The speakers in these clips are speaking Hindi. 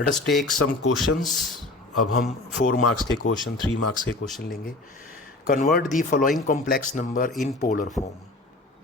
Late us take some questions. अब हम 4 मार्क्स के क्वेश्चन, 3 मार्क्स के क्वेश्चन लेंगे। Convert the following complex number in polar form.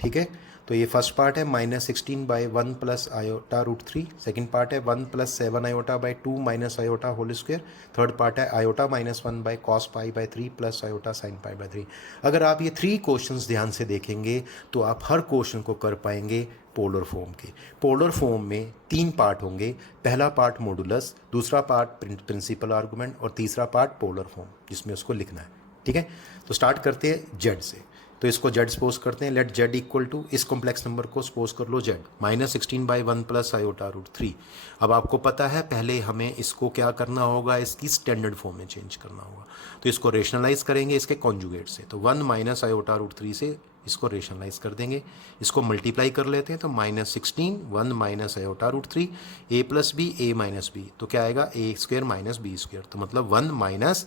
ठीक है, तो ये फर्स्ट पार्ट है -16/1 plus iota root 3। Second part है 1 + 7 iota by 2 minus iota whole square. Third part है iota -1 by cos pi by 3 plus iota sine pi by 3। अगर आप ये 3 क्वेश्चंस ध्यान से देखेंगे तो आप हर क्वेश्चन को कर पाएंगे पोलर फॉर्म के। पोलर फॉर्म में 3 पार्ट होंगे। पहला पार्ट मॉडुलस, दूसरा पार्ट प्रिंसिपल आर्गूमेंट और तीसरा पार्ट पोलर फॉर्म जिसमें उसको लिखना है। ठीक है, तो स्टार्ट करते हैं जेड से। तो इसको जेड सपोज करते हैं। लेट जेड इक्वल टू, इस कॉम्प्लेक्स नंबर को सपोज कर लो जेड -16/1 प्लस आयोटा रूट 3। अब आपको पता है पहले हमें इसको क्या करना होगा, इसकी स्टैंडर्ड फॉर्म में चेंज करना होगा। तो इसको रेशनलाइज करेंगे इसके कॉन्जुगेट से। तो 1 माइनस आयोटा रूट 3 से इसको रेशनलाइज कर देंगे। इसको मल्टीप्लाई कर लेते हैं तो -16 1 minus iota root 3 a plus b a minus b, तो क्या आएगा a square minus b square, तो मतलब 1 माइनस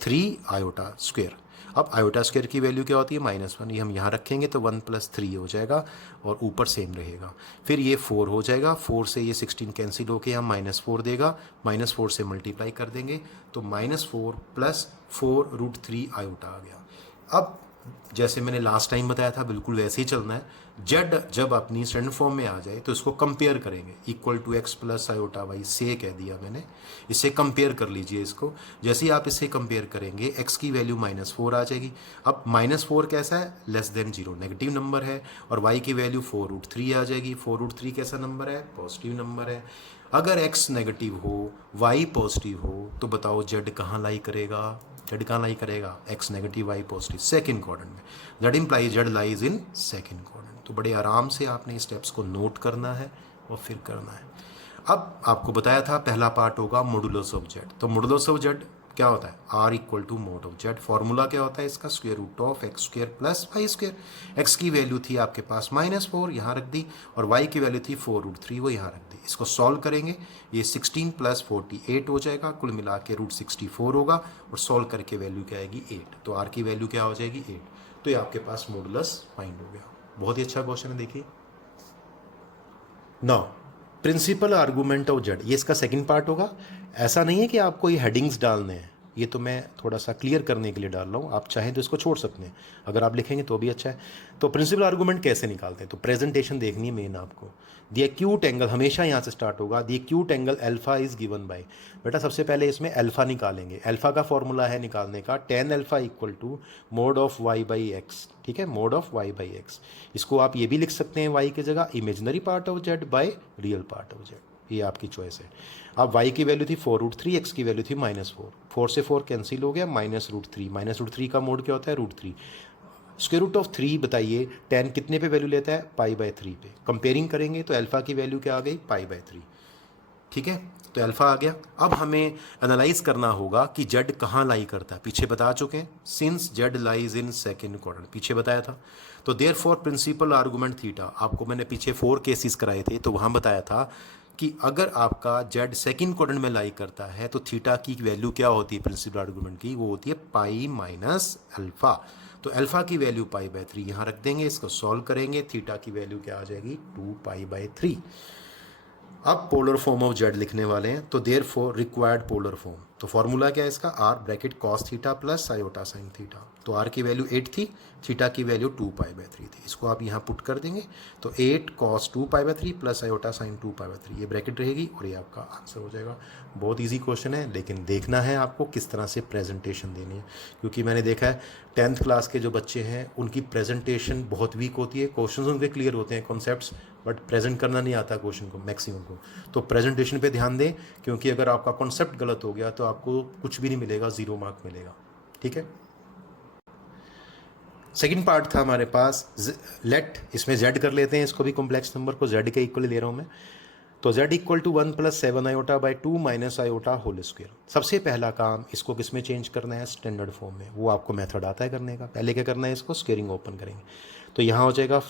3 आयोटा स्क्वायर। अब आयोटा स्क्वायर की वैल्यू क्या होती है -1, ये हम यहाँ रखेंगे तो 1 + 3 हो जाएगा और ऊपर सेम रहेगा। फिर ये 4 हो जाएगा, 4 से ये 16 कैंसिल होकर यहाँ -4 देगा, -4 से मल्टीप्लाई कर देंगे तो -4 + 4 रूट 3 आयोटा आ गया। अब जैसे मैंने लास्ट टाइम बताया था बिल्कुल वैसे ही चलना है। जेड जब अपनी स्टैंडर्ड फॉर्म में आ जाए तो इसको कंपेयर करेंगे, equal to x plus iota y से कह दिया मैंने, इससे कंपेयर कर लीजिए इसको। जैसे ही आप इससे कंपेयर करेंगे x की वैल्यू -4 आ जाएगी। अब -4 कैसा है, लेस देन 0 नेगेटिव नंबर है, और y की वैल्यू 4 रूट 3 आ जाएगी। 4 रूट 3 कैसा नंबर है, पॉजिटिव नंबर है। अगर x नेगेटिव हो y पॉजिटिव हो तो बताओ जेड कहाँ लाई करेगा, जेड कहाँ लाई करेगा, x negative y positive, second quadrant में। That implies z lies in second quadrant. तो बड़े आराम से आपने स्टेप्स को नोट करना है और फिर करना है। अब आपको बताया था पहला पार्ट होगा मॉडुलस ऑफ जेड। तो मॉडुलस ऑफ जेड क्या होता है, r equal to mod of z. Formula क्या होता है इसका, square root of x square plus y square. X की वैल्यू थी आपके पास -4, यहाँ रख दी, और y की वैल्यू थी 4 रूट 3, वो यहाँ रख दी। इसको सॉल्व करेंगे, ये 16 + 48 हो जाएगा, कुल मिला के √64 होगा, और सॉल्व करके वैल्यू क्या आएगी 8। तो r की वैल्यू क्या हो जाएगी 8। तो ये आपके पास मॉडुलस फाइंड हो गया। बहुत ही अच्छा क्वेश्चन है, देखिए। Now principal argument of z, ये इसका सेकंड पार्ट होगा। ऐसा नहीं है कि आपको ये हेडिंग्स डालने हैं, ये तो मैं थोड़ा सा क्लियर करने के लिए डाल रहा हूँ। आप चाहें तो इसको छोड़ सकते हैं, अगर आप लिखेंगे तो भी अच्छा है। तो प्रिंसिपल आर्गूमेंट कैसे निकालते हैं, तो प्रेजेंटेशन देखनी है मेन आपको। दी एक्यूट एंगल हमेशा यहाँ से स्टार्ट होगा। The acute angle alpha is given by, बेटा सबसे पहले इसमें अल्फा निकालेंगे। अल्फा का फॉर्मूला है निकालने का tan alpha equal to mod of y by x. ठीक है, mod of y by x. इसको आप ये भी लिख सकते हैं वाई की जगह imaginary part of Z by real part of z, ये आपकी चॉइस है। अब y की वैल्यू थी 4 रूट 3, x की वैल्यू थी -4, 4 से 4 कैंसिल हो गया, -√3। -√3 का मोड क्या होता है, √3। स्क्वायर रूट ऑफ 3 बताइए tan कितने पे वैल्यू लेता है, π/3 पे। कंपेयरिंग करेंगे तो अल्फा की वैल्यू क्या आ गई, π/3। ठीक है, तो अल्फा आ गया। अब हमें एनालाइज करना होगा कि जेड कहाँ लाई करता है, पीछे बता चुके हैं। Since z lies in second quadrant, पीछे बताया था। तो therefore principal argument theta, आपको मैंने पीछे 4 केसेस कराए थे, तो वहाँ बताया था कि अगर आपका जेड सेकंड क्वाड्रेंट में लाई करता है तो थीटा की वैल्यू क्या होती है प्रिंसिपल आर्गूमेंट की, वो होती है पाई माइनस अल्फा। तो अल्फा की वैल्यू π/3 यहाँ रख देंगे, इसको सॉल्व करेंगे, थीटा की वैल्यू क्या आ जाएगी 2π/3। अब पोलर फॉर्म ऑफ जेड लिखने वाले हैं, तो therefore required polar form, तो फॉर्मूला क्या है इसका, r bracket cos theta plus iota sine theta. तो r की वैल्यू 8 थी, थीटा की वैल्यू 2π/3 थी। इसको आप यहाँ पुट कर देंगे तो 8 cos 2π/3 प्लस आयोटा साइन 2π/3, ये ब्रैकेट रहेगी और ये आपका आंसर हो जाएगा। बहुत ईजी क्वेश्चन है, लेकिन देखना है आपको किस तरह से प्रेजेंटेशन देनी है, क्योंकि मैंने देखा है 10th क्लास के जो बच्चे हैं उनकी प्रेजेंटेशन बहुत वीक होती है। क्वेश्चन उनके क्लियर होते हैं कॉन्सेप्ट्स, बट प्रेजेंट करना नहीं आता क्वेश्चन को मैक्सिमम को। तो प्रेजेंटेशन पे ध्यान दें, क्योंकि अगर आपका कॉन्सेप्ट गलत हो गया तो आपको कुछ भी नहीं मिलेगा, 0 मार्क मिलेगा। ठीक है, सेकंड पार्ट था हमारे पास लेट, इसमें जेड कर लेते हैं, इसको भी कॉम्प्लेक्स नंबर को जेड के इक्वल ले रहा हूँ मैं। तो z equal to 1 + 7 iota by 2 minus iota whole square. सबसे पहला काम इसको किस में चेंज करना है, स्टैंडर्ड फॉर्म में। वो आपको मेथड आता है करने का। पहले क्या करना है, इसको स्क्वेयरिंग ओपन करेंगे, तो यहाँ हो जाएगा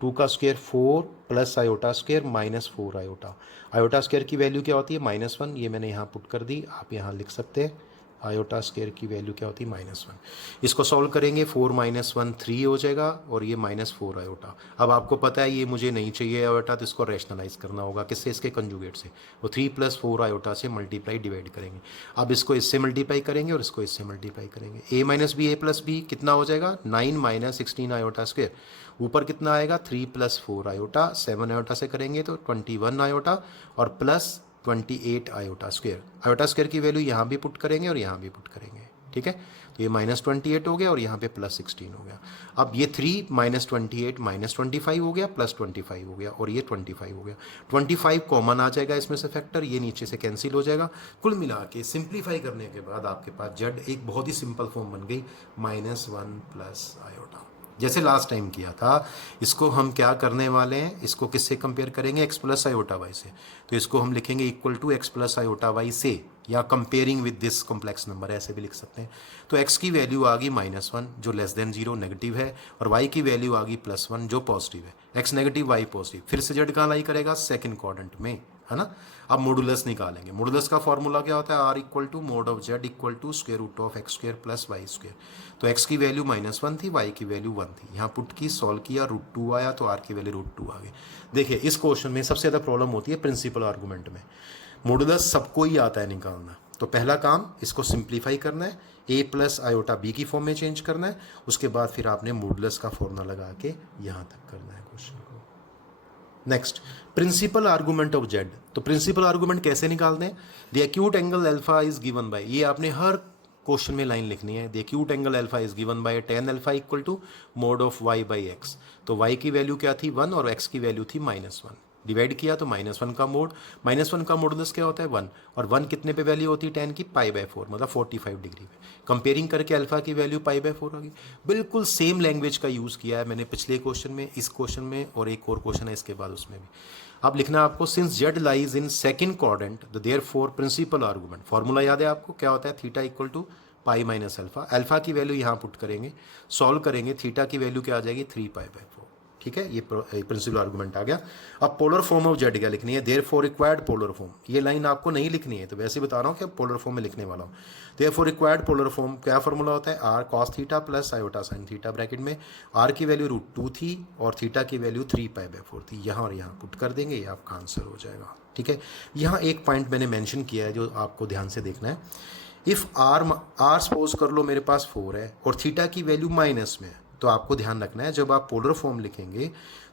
2 का square 4 plus iota square -4 iota. Iota square की वैल्यू क्या होती है, -1, ये मैंने यहाँ पुट कर दी, आप यहाँ लिख सकते हैं आयोटा स्क्वायर की वैल्यू क्या होती है -1। इसको सॉल्व करेंगे 4 - 1 3 हो जाएगा और ये -4 आयोटा। अब आपको पता है ये मुझे नहीं चाहिए आयोटा, तो इसको रैशनलाइज करना होगा किससे, इसके कंजुगेट से। वो 3 + 4 आयोटा से मल्टीप्लाई डिवाइड करेंगे। अब इसको इससे मल्टीप्लाई करेंगे और इसको इससे मल्टीप्लाई करेंगे। a - b a + b कितना हो जाएगा 9 - 16 आयोटा स्क्वायर। ऊपर कितना आएगा 3 + 4 आयोटा, 7 आयोटा से करेंगे तो 21 आयोटा और plus 28 iota square. Iota square की वैल्यू यहाँ भी पुट करेंगे और यहाँ भी पुट करेंगे, ठीक है। तो ये -28 हो गया और यहाँ पे +16 हो गया। अब ये 3 - 28 -25 हो गया, +25 हो गया और ये 25 हो गया। 25 कॉमन आ जाएगा इसमें से फैक्टर, ये नीचे से कैंसिल हो जाएगा। कुल मिला के सिंप्लीफाई करने के बाद आपके पास जेड एक बहुत ही सिंपल फॉर्म बन गई -1 + आयोटा। जैसे लास्ट टाइम किया था, इसको हम क्या करने वाले हैं, इसको किससे कंपेयर करेंगे, x + आयोटा y से। तो इसको हम लिखेंगे equal to x + iota y से, या comparing with this complex number, ऐसे भी लिख सकते हैं। तो x की वैल्यू आ गई -1 जो <0 नेगेटिव है, और y की वैल्यू आ गई +1 जो पॉजिटिव है। x नेगेटिव y पॉजिटिव, फिर से z कहाँ लाई करेगा, सेकंड क्वाड्रेंट में, है ना। अब मॉडुलस निकालेंगे। मॉडुलस का फॉर्मूला क्या होता है, r = mod of z = √x² + y²। तो x की वैल्यू -1 थी, y की वैल्यू 1 थी। यहाँ पुट की, सॉल्व किया, √2 आया तो r की वैल्यू √2 आ गई। देखिए इस क्वेश्चन में सबसे ज़्यादा प्रॉब्लम होती है प्रिंसिपल आर्गूमेंट में। मॉडुलस सबको ही आता है निकालना। तो पहला काम इसको सिंप्लीफाई करना है, a + आयोटा b की फॉर्म में चेंज करना है। उसके बाद फिर आपने मॉडुलस का फॉर्मूला लगा के यहाँ तक करना है क्वेश्चन को। Next, principal argument of z. तो प्रिंसिपल आर्गूमेंट कैसे निकालते हैं, the acute angle alpha is given by, ये आपने हर क्वेश्चन में लाइन लिखनी है, the acute angle alpha is given by tan alpha = mod of y/x। तो y की वैल्यू क्या थी 1 और x की वैल्यू थी -1। डिवाइड किया तो -1 का मोड, -1 का मॉडुलस क्या होता है 1, और 1 कितने पे वैल्यू होती है tan की, π/4, मतलब 45 डिग्री पे। कंपेयरिंग करके अल्फा की वैल्यू π/4 होगी। बिल्कुल सेम लैंग्वेज का यूज़ किया है मैंने पिछले क्वेश्चन में, इस क्वेश्चन में, और एक और क्वेश्चन है इसके बाद उसमें भी। अब लिखना है आपको, since z lies in second quadrant the therefore principal argument. Formula याद है आपको, क्या होता है, थीटा = π - अल्फा। अल्फा की वैल्यू यहाँ पुट करेंगे, सॉल्व करेंगे, थीटा की वैल्यू क्या आ जाएगी 3π/4, ठीक है। ये प्रिंसिपल आर्गूमेंट आ गया। अब पोलर फॉर्म ऑफ जेड क्या लिखनी है, देयरफॉर रिक्वायर्ड पोलर फॉर्म। ये लाइन आपको नहीं लिखनी है, तो वैसे बता रहा हूँ कि पोलर फॉर्म में लिखने वाला हूँ। देयरफॉर रिक्वायर्ड पोलर फॉर्म क्या फॉर्मूला होता है, r cos theta + iota sin theta, bracket में r की वैल्यू √2 थी और थीटा की वैल्यू 3π/4 थी। यहाँ और यहाँ पुट कर देंगे, ये आपका आंसर हो जाएगा, ठीक है। यहाँ एक पॉइंट मैंने मैंशन किया है जो आपको ध्यान से देखना है। इफ़ r सपोज कर लो मेरे पास 4 है और थीटा की वैल्यू माइनस में है, तो आपको ध्यान रखना है जब आप पोलर फॉर्म लिखेंगे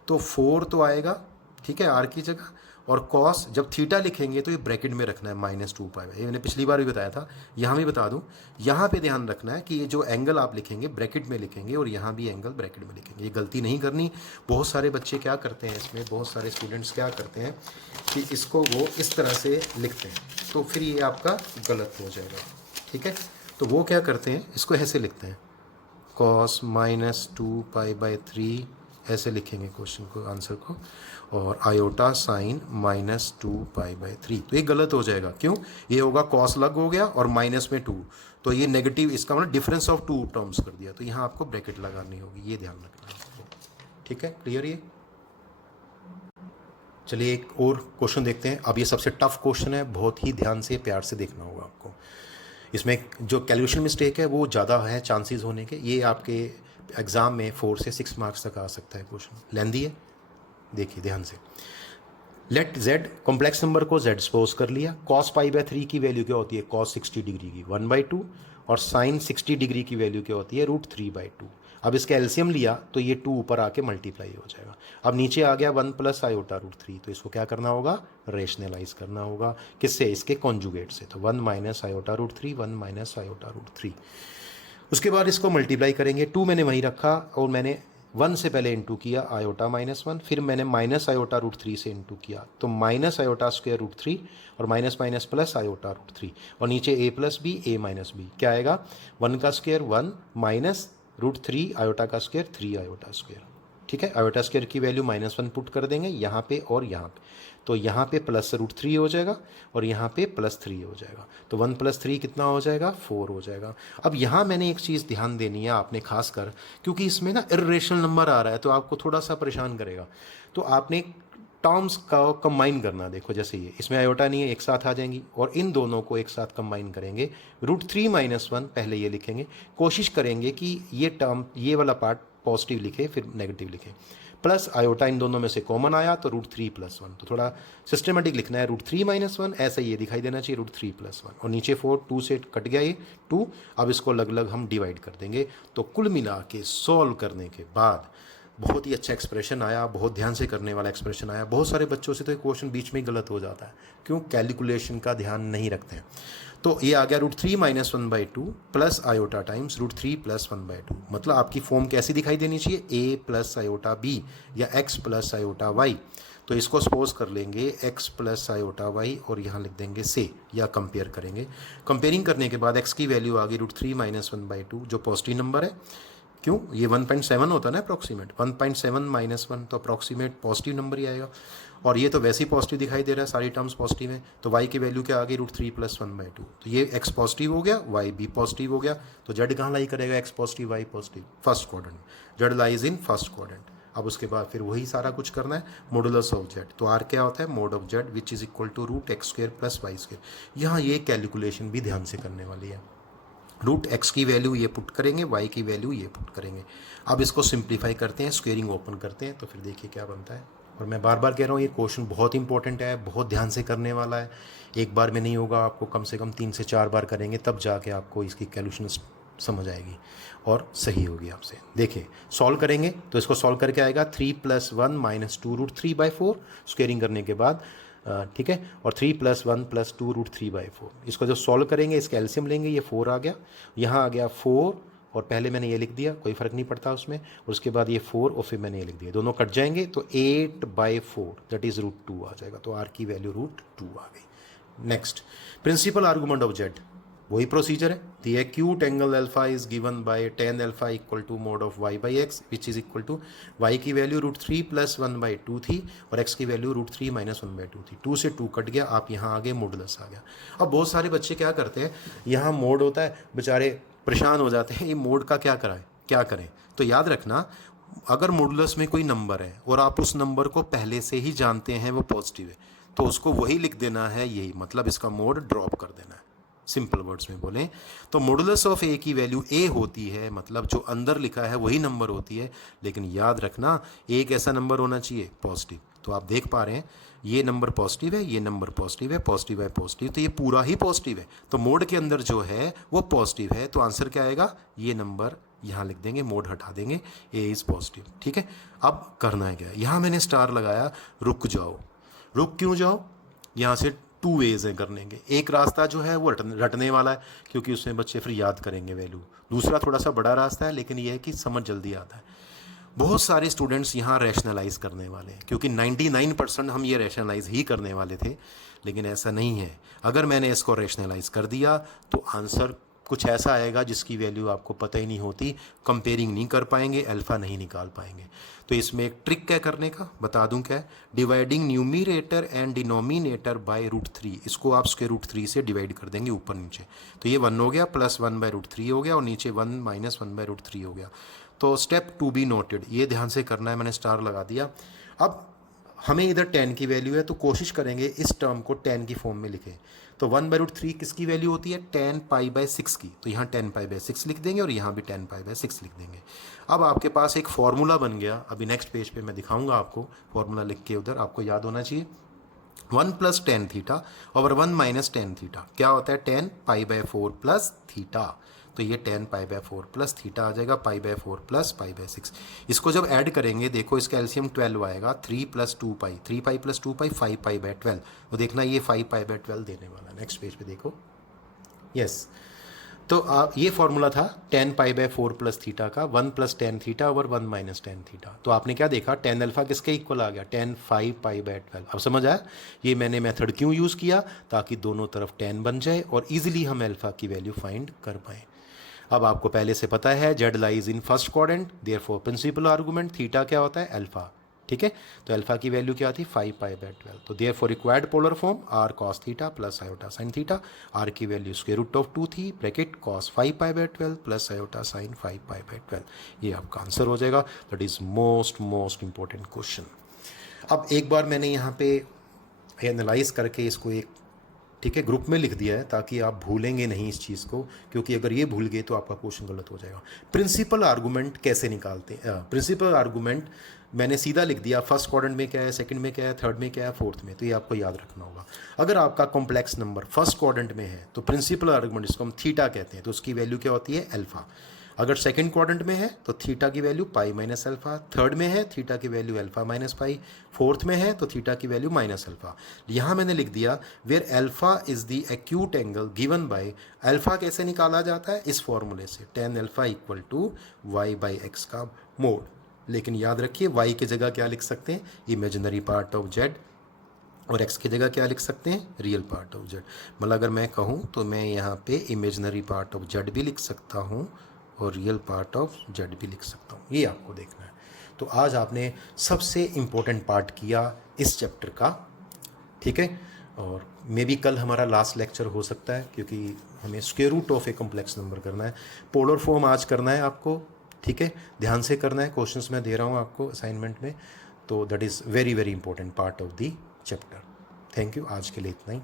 तो 4 तो आएगा, ठीक है, r की जगह, और कॉस जब थीटा लिखेंगे तो ये ब्रैकेट में रखना है -2π। ये मैंने पिछली बार भी बताया था, यहाँ भी बता दूँ। यहाँ पे ध्यान रखना है कि ये जो एंगल आप लिखेंगे ब्रैकेट में लिखेंगे और यहाँ भी एंगल ब्रैकेट में लिखेंगे। ये गलती नहीं करनी। बहुत सारे बच्चे क्या करते हैं इसमें, बहुत सारे स्टूडेंट्स क्या करते हैं कि इसको वो इस तरह से लिखते हैं, तो फिर ये आपका गलत हो जाएगा, ठीक है। तो वो क्या करते हैं, इसको ऐसे लिखते हैं, cos -2π/3 ऐसे लिखेंगे क्वेश्चन को, आंसर को, और आयोटा साइन -2π/3। तो ये गलत हो जाएगा, क्यों, ये होगा कॉस लग हो गया और माइनस में 2, तो ये नेगेटिव, इसका मतलब डिफरेंस ऑफ 2 टर्म्स कर दिया, तो यहाँ आपको ब्रैकेट लगानी होगी, ये ध्यान रखना है आपको, ठीक है। क्लियर ये। चलिए एक और क्वेश्चन देखते हैं। अब ये सबसे टफ क्वेश्चन है, बहुत ही ध्यान से प्यार से देखना होगा आपको। इसमें जो कैलकुलेशन मिस्टेक है वो ज़्यादा है चांसेस होने के। ये आपके एग्ज़ाम में 4 से 6 मार्क्स तक आ सकता है क्वेश्चन, लेंदी है। देखिए ध्यान से, लेट z कॉम्प्लेक्स नंबर को z सपोज कर लिया। cos π/3 की वैल्यू क्या होती है, cos 60 डिग्री की 1/2, और sin 60 डिग्री की वैल्यू क्या होती है, √3/2। अब इसका एलसीएम लिया तो ये 2 ऊपर आके मल्टीप्लाई हो जाएगा। अब नीचे आ गया 1 + आयोटा √3, तो इसको क्या करना होगा, रेशनलाइज करना होगा, किससे, इसके कॉन्जुगेट से। तो 1 - आयोटा √3, 1 - आयोटा √3। उसके बाद इसको मल्टीप्लाई करेंगे, 2 मैंने वहीं रखा और मैंने 1 से पहले इंटू किया आयोटा -1, फिर मैंने आयोटा √3 से इंटू किया, तो आयोटा स्क्वायर √3 और माइनस प्लस आयोटा √3, और नीचे a + b a - b क्या आएगा, 1 का स्क्वायर 1 माइनस √3 आयोटा का स्क्वायर 3 आयोटा स्क्वायर, ठीक है। आयोटा स्क्वायर की वैल्यू -1 पुट कर देंगे यहाँ पे और यहाँ पे, तो यहाँ पे प्लस √3 हो जाएगा और यहाँ पे +3 हो जाएगा, तो 1 + 3 कितना हो जाएगा, 4 हो जाएगा। अब यहाँ मैंने एक चीज़ ध्यान देनी है आपने खासकर, क्योंकि इसमें ना इर्रेशनल नंबर आ रहा है तो आपको थोड़ा सा परेशान करेगा। तो आपने टर्म्स का कंबाइन करना। देखो जैसे ये इसमें आयोटा नहीं है, एक साथ आ जाएंगी और इन दोनों को एक साथ कंबाइन करेंगे। √3 - 1 पहले ये लिखेंगे, कोशिश करेंगे कि ये टर्म ये वाला पार्ट पॉजिटिव लिखे फिर नेगेटिव लिखे। प्लस आयोटा इन दोनों में से कॉमन आया तो √3 + 1, तो थोड़ा सिस्टमेटिक लिखना है। √3 - 1 ऐसा ये दिखाई देना चाहिए √3 + 1, और नीचे 4 2 से कट गया ये 2। अब इसको अलग अलग हम डिवाइड कर देंगे। तो कुल मिला के सॉल्व करने के बाद बहुत ही अच्छा एक्सप्रेशन आया, बहुत ध्यान से करने वाला एक्सप्रेशन आया। बहुत सारे बच्चों से तो क्वेश्चन बीच में ही गलत हो जाता है, क्यों? कैलकुलेशन का ध्यान नहीं रखते हैं। तो ये आ गया √3 - 1/2 प्लस आयोटा टाइम्स √3 + 1/2। मतलब आपकी फॉर्म कैसी दिखाई देनी चाहिए? a + आयोटा b या x + आयोटा y। तो इसको सपोज कर लेंगे x + आयोटा y और यहाँ लिख देंगे से, या कंपेयर करेंगे। कंपेयरिंग करने के बाद x की वैल्यू आ गई √3 - 1/2 जो पॉजिटिव नंबर है। क्यों? ये 1.7 होता है ना अप्रॉक्सीमेट, 1.7 - 1 तो अप्रॉक्सीमेट पॉजिटिव नंबर ही आएगा। और ये तो वैसे ही पॉजिटिव दिखाई दे रहा है, सारी टर्म्स पॉजिटिव हैं। तो y की वैल्यू क्या आ गई? √3 + 1/2। तो ये x पॉजिटिव हो गया, y भी पॉजिटिव हो गया। तो z कहाँ लाई करेगा? x positive y positive, first quadrant. z lies in first quadrant. अब उसके बाद फिर वही सारा कुछ करना है, मॉडुलस ऑफ z। तो r क्या होता है? mod of z which is equal to √x² + y²। यहाँ ये कैलकुलेशन भी ध्यान से करने वाली है। √x की वैल्यू ये पुट करेंगे, y की वैल्यू ये पुट करेंगे। अब इसको सिंप्लीफाई करते हैं, स्क्वेयरिंग ओपन करते हैं, तो फिर देखिए क्या बनता है। और मैं बार बार कह रहा हूँ ये क्वेश्चन बहुत इंपॉर्टेंट है, बहुत ध्यान से करने वाला है। एक बार में नहीं होगा, आपको कम से कम 3 से 4 बार करेंगे तब जाके आपको इसकी कैलकुलेशन समझ आएगी और सही होगी आपसे। देखिए सॉल्व करेंगे तो इसको सॉल्व करके आएगा 3 + 1 - 2 √3/4 स्क्वेयरिंग करने के बाद, ठीक है। और 3 + 1 + 2 √3/4। इसको जो सॉल्व करेंगे इसका एलसीएम लेंगे, ये 4 आ गया, यहाँ आ गया 4 और पहले मैंने ये लिख दिया, कोई फ़र्क नहीं पड़ता उसमें। और उसके बाद ये 4 और फिर मैंने ये लिख दिया, दोनों कट जाएंगे तो 8/4 दैट इज़ √2 आ जाएगा। तो r की वैल्यू √2 आ गई। Next, principal argument of z, वही प्रोसीजर है। The acute angle alpha is given by tan alpha equal to mod of y/x which is equal to y की वैल्यू √3 + 1/2 थी और x की वैल्यू √3 - 1/2 थी। 2 से 2 कट गया, आप यहाँ आ गए, मॉडुलस आ गया। अब बहुत सारे बच्चे क्या करते हैं, यहाँ मोड होता है, बेचारे परेशान हो जाते हैं, ये मोड का क्या कराएं, क्या करें। तो याद रखना, अगर मॉडुलस में कोई नंबर है और आप उस नंबर को पहले से ही जानते हैं वो पॉजिटिव है, तो उसको वही लिख देना है, यही मतलब इसका मोड ड्रॉप कर देना है। सिंपल वर्ड्स में बोलें तो मॉडुलस ऑफ ए की वैल्यू ए होती है, मतलब जो अंदर लिखा है वही नंबर होती है। लेकिन याद रखना एक ऐसा नंबर होना चाहिए पॉजिटिव। तो आप देख पा रहे हैं ये नंबर पॉजिटिव है, ये नंबर पॉजिटिव है, पॉजिटिव है पॉजिटिव, तो ये पूरा ही पॉजिटिव है। तो मोड के अंदर जो है वो पॉजिटिव है, तो आंसर क्या आएगा? ये नंबर यहाँ लिख देंगे, मोड हटा देंगे, ए इज़ पॉजिटिव। ठीक है, अब करना है क्या? यहाँ मैंने स्टार लगाया, रुक जाओ। रुक क्यों जाओ? यहाँ से 2 वेज हैं करने के। एक रास्ता जो है वो रटने वाला है, क्योंकि उसमें बच्चे फिर याद करेंगे वैल्यू। दूसरा थोड़ा सा बड़ा रास्ता है, लेकिन ये है कि समझ जल्दी आता है। बहुत सारे स्टूडेंट्स यहाँ रैशनलाइज करने वाले हैं, क्योंकि 99% हम ये रैशनलाइज ही करने वाले थे, लेकिन ऐसा नहीं है। अगर मैंने इसको रैशनलाइज कर दिया तो आंसर कुछ ऐसा आएगा जिसकी वैल्यू आपको पता ही नहीं होती, कंपेयरिंग नहीं कर पाएंगे, अल्फ़ा नहीं निकाल पाएंगे। तो इसमें एक ट्रिक क्या करने का बता दूं, क्या है? Dividing numerator and denominator by √3। इसको आप √3 से डिवाइड कर देंगे ऊपर नीचे, तो ये 1 हो गया, प्लस 1/√3 हो गया, और नीचे 1 - 1/√3 हो गया। तो स्टेप टू बी नोटेड, ये ध्यान से करना है, मैंने स्टार लगा दिया। अब हमें इधर tan की वैल्यू है, तो कोशिश करेंगे इस टर्म को tan की फॉर्म में लिखें। तो 1/√3 किसकी वैल्यू होती है? tan π/6 की। तो यहाँ tan π/6 लिख देंगे और यहाँ भी tan π/6 लिख देंगे। अब आपके पास एक फॉर्मूला बन गया। अभी नेक्स्ट पेज पे मैं दिखाऊंगा आपको फॉर्मूला लिख के, उधर आपको याद होना चाहिए 1 + tan theta over 1 - tan theta क्या होता है? tan π/4 + theta. तो ये tan π/4 + थीटा आ जाएगा, π/4 + π/6। इसको जब ऐड करेंगे, देखो इसका एलसीएम 12 आएगा, 3 + 2π, 3π + 2π 5π/12। तो देखना ये 5π/12 देने वाला है। नेक्स्ट पेज पे देखो, यस। तो आप ये फॉर्मूला था tan π/4 + थीटा का, 1 + tan theta over 1 - tan theta. तो आपने क्या देखा? tan अल्फा किसके इक्वल आ गया? tan 5π/12। अब समझ आया ये मैंने मेथड क्यों यूज़ किया? ताकि दोनों तरफ tan बन जाए और इजीली हम अल्फा की वैल्यू फाइंड कर पाएँ। अब आपको पहले से पता है z lies in first quadrant, therefore principal argument theta क्या होता है? अल्फा। ठीक है, तो अल्फा की वैल्यू क्या थी? 5π/12। तो therefore required polar form r cos theta plus iota sine theta. r की वैल्यू √2 थी, bracket cos 5π/12 plus iota sine 5π/12। ये आपका आंसर हो जाएगा। That is most important question. अब एक बार मैंने यहाँ पे एनालाइज करके इसको एक, ठीक है, ग्रुप में लिख दिया है ताकि आप भूलेंगे नहीं इस चीज़ को, क्योंकि अगर ये भूल गए तो आपका क्वेश्चन गलत हो जाएगा। प्रिंसिपल आर्गूमेंट कैसे निकालते हैं? प्रिंसिपल आर्गूमेंट मैंने सीधा लिख दिया, फर्स्ट क्वाड्रेंट में क्या है, सेकंड में क्या है, थर्ड में क्या है, फोर्थ में, तो ये आपको याद रखना होगा। अगर आपका कॉम्प्लेक्स नंबर फर्स्ट क्वाड्रेंट में है तो प्रिंसिपल आर्गूमेंट, जिसको हम थीटा कहते हैं, तो उसकी वैल्यू क्या होती है? अल्फा। अगर सेकंड क्वाड्रेंट में है तो थीटा की value pi minus alpha, third में है थीटा की value alpha minus pi, fourth में है तो थीटा की वैल्यू माइनस अल्फा। यहाँ मैंने लिख दिया where alpha is the acute angle given by, alpha कैसे निकाला जाता है? इस फॉर्मूले से, tan alpha equal to y by x का मोड। लेकिन याद रखिए y की जगह क्या लिख सकते हैं? इमेजिनरी पार्ट ऑफ z, और x की जगह क्या लिख सकते हैं? Real part of z। मतलब अगर मैं कहूँ तो मैं यहाँ पे इमेजिनरी पार्ट ऑफ z भी लिख सकता हूँ और रियल पार्ट ऑफ z भी लिख सकता हूँ, ये आपको देखना है। तो आज आपने सबसे इम्पोर्टेंट पार्ट किया इस चैप्टर का, ठीक है। और मे बी कल हमारा लास्ट लेक्चर हो सकता है, क्योंकि हमें square root of a complex number करना है। पोलर फॉर्म आज करना है आपको, ठीक है, ध्यान से करना है। क्वेश्चंस मैं दे रहा हूँ आपको असाइनमेंट में, तो that is very very important part of the chapter. Thank you, आज के लिए इतना ही।